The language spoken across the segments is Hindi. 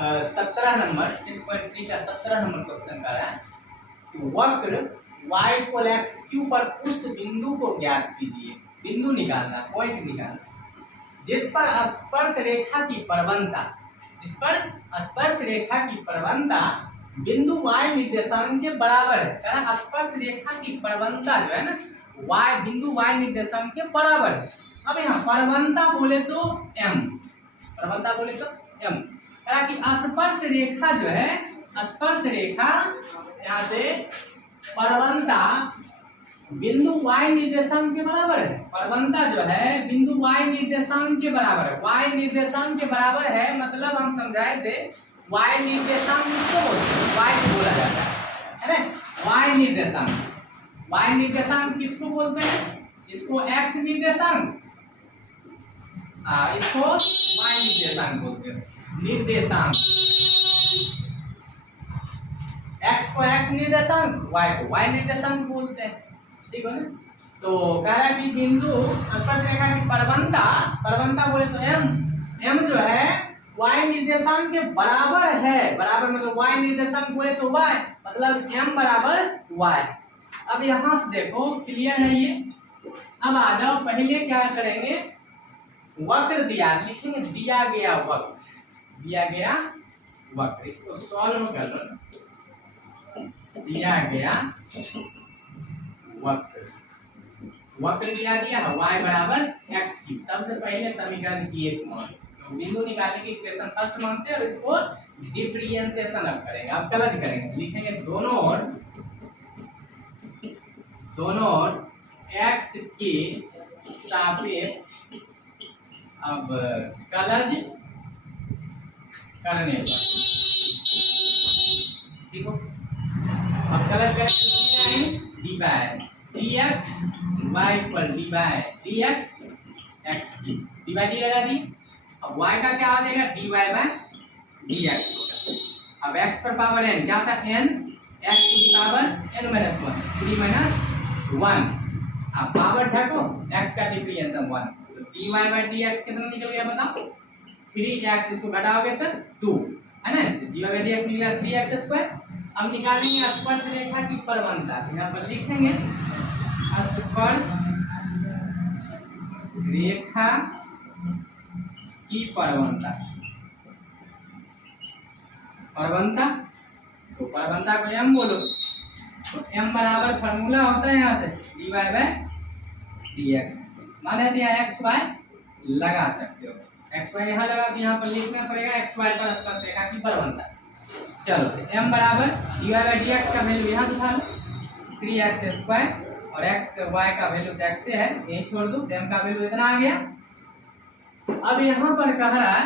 17 नंबर 6.3 का 17 नंबर क्वेश्चन कर रहा है कि वक्र y इक्वल एक्स क्यू पर उस बिंदु को ज्ञात कीजिए। बिंदु निकालना, पॉइंट निकालना जिस पर स्पर्श रेखा की प्रवणता, जिस पर स्पर्श रेखा की प्रवणता बिंदु y निर्देशांक के बराबर है। कारण स्पर्श रेखा की प्रवणता जो है ना y बिंदु y निर्देशांक के बराबर है। अब यहाँ प्रवणता बोले तो m, प्रवणता बोले तो m, कि स्पर्श रेखा जो है, स्पर्श रेखा यहाँ से प्रवणता बिंदु y निर्देशांक के बराबर है। प्रवणता जो है बिंदु y निर्देशांक के बराबर है। y निर्देशांक के बराबर है मतलब हम समझाए थे y निर्देशांक किसको बोलते हैं, y को बोला जाता है ना। y निर्देशांक, y निर्देशांक किसको बोलते हैं, इसको x निर्देशांक, इसको y निर्देशांक बोलते हैं। निर्देशांक x को x निर्देशांक, y को y निर्देशांक बोलते हैं, ठीक है ना। तो कह रहा है कि बिंदु स्पर्श रेखा की प्रवणता, प्रवणता बोले तो m जो है y निर्देशांक के बराबर है। बराबर मतलब y निर्देशांक बोले तो y मतलब m बराबर y। अब यहाँ से देखो क्लियर है ये। अब आ जाओ, पहले क्या करेंगे, वक्र दिया, लिखेंगे दिया गया वक्र, दिया गया वक्र, इसको सॉल्व कर लो। दिया गया वक्र, वक्र क्या दिया है y बराबर एक्स क्यूब। सबसे पहले समीकरण की एक मान, तो बिंदु निकालने की इक्वेशन फर्स्ट मानते हैं और इसको डिफरेंशिएशन अब करेंगे। अब गलत करेंगे, लिखेंगे दोनों ओर x के सापेक्ष अब कलज करने पर, ठीक हो। अब कलज करेंगे d by d x y equal d by d x x की डी बाई डी लगा दी। अब y का क्या आ जाएगा, d y by d x होगा। अब x पर पावर n क्या था, n, x to the power n minus 1, 3 minus 1। अब पावर ढको, x का डिफरेंशिएशन 1, तो d y by d x कितना निकल गया बताओ, 3x, इसको घटाओगे तो 2 है ना, d y by d x निकला 3x स्क्वायर। अब निकालेंगे स्पर्श रेखा की प्रवणता, यहाँ पर लिखेंगे स्पर्श रेखा की प्रवणता, प्रवणता तो प्रवणता को m बोलो, तो m बराबर फार्मूला होता है यहाँ से d y by d x, माने दिया एक्स वाई लगा सकते हो, एक्स वाई यहाँ लगा तो यहाँ पर लिखना पड़ेगा एक्स वाई पर स्पर्श रेखा की प्रवणता। चलो तो m बराबर d y by d x का वैल्यू यहाँ उठा लो 3x स्क्वायर, और x y का वैल्यू तो x से है, यही छोड़ दो, m का वैल्यू इतना आ गया। अब यहाँ पर कह रहा है,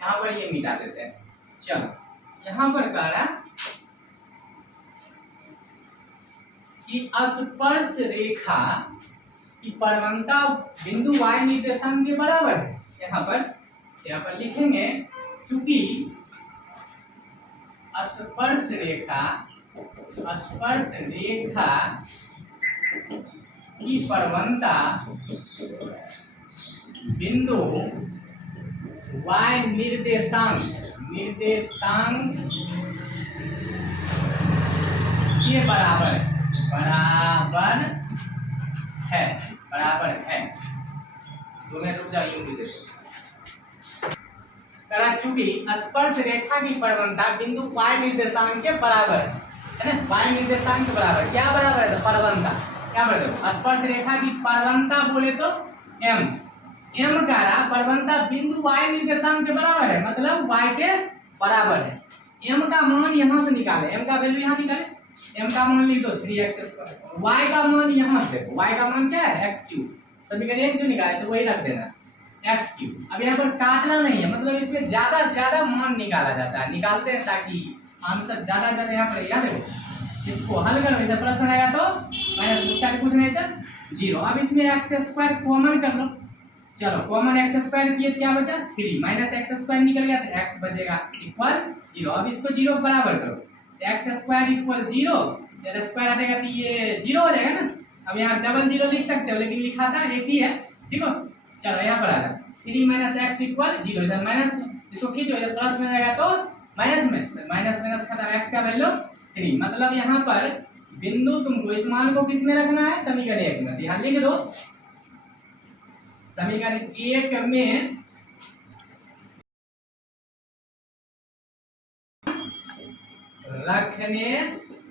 यहाँ पर ये मिटा देते हैं। चलो यहाँ पर कह रहा है कि स्पर्श रेखा की प्रवणता बिंदु y निर्देशांक के बराबर है। यहाँ पर लिखेंगे चूंकि स्पर्श रेखा की प्रवणता बिंदु y निर्देशांक के बराबर है। दो मिनट रुक जाइए, चूंकि स्पर्श रेखा की प्रवणता बिंदु y निर्देशांक के बराबर है ना, y निर्देशांक के बराबर, क्या बराबर है, तो प्रवणता क्या बराबर, स्पर्श रेखा की प्रवणता बोले तो m का प्रवणता बिंदु y निर्देशांक के बराबर है, मतलब y के बराबर है। m का मान यहाँ से निकाले, m का वैल्यू यहाँ निकाले, m का मान लिख दो 3x स्क्वायर, y का मान यहाँ से देखो, y का मान क्या है x क्यूब, समीकरण एक जो निकाले तो वही रख देना एक्स क्यूब। अब यहाँ पर काटना नहीं है, मतलब इसमें ज्यादा मान निकाला जाता है, निकालते हैं ताकि आंसर ज्यादा यहाँ पर याद रखो। इसको हल करो, इधर प्रश्न आएगा तो माइनस कुछ नहीं था 0। अब इसमें एक्स स्क्वायर कॉमन कर लो, चलो कॉमन एक्स स्क्वायर किए क्या बचा 3, माइनस एक्स स्क्वायर निकल गया तो एक्स बचेगा इक्वल 0। अब इसको 0 बराबर करो, एक्स स्क्वायर इक्वल 0, जब स्क्वायर हटेगा तो ये 0 हो जाएगा ना। अब यहाँ डबल 0 लिख सकते हो, लेकिन लिखा था एक ही है, ठीक हो। चलो यहाँ पर आ रहा 3 माइनस एक्स इक्वल 0, इधर माइनस इसको खींचो, इधर प्लस में जाएगा तो माइनस में, माइनस माइनस खत्म, x का वैल्यू 3। मतलब यहाँ पर बिंदु तुमको इस मान को किस में रखना है, समीकरण 1 में। ध्यान लिख दो, समीकरण 1 में रखने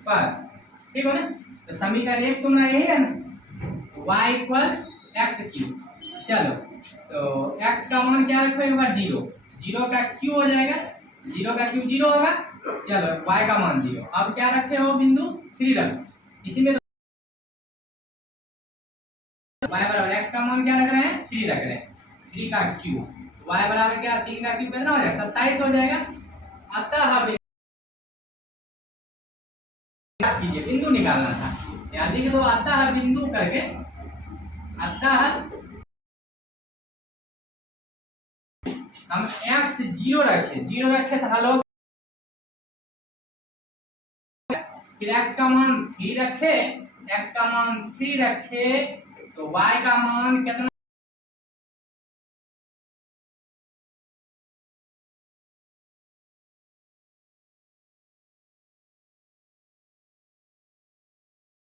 पर, ठीक हो ना। तो समीकरण 1 तुम्हारा यही है ना, y इक्वल एक्स क्यू। चलो तो x का मान क्या रखो एक बार 0, 0 का q हो जाएगा, 0 का q 0 होगा। चलो y का मान 0। अब क्या रखे हो, बिंदु 3 रखो, इसी में तो y बराबर x का मान क्या रख रहे हैं, 3 रख रहे हैं, 3 का q, y बराबर क्या, 3 का q कितना हो जाएगा, 27 हो जाएगा। अतः कीजिए, बिंदु निकालना था, यहाँ लिख दो अतः बिंदु करके, अतः हम x 0 रखे, 0 रखे तो हल हो, फिर x का मान 3 रखे, x का मान 3 रखे तो y का मान कितना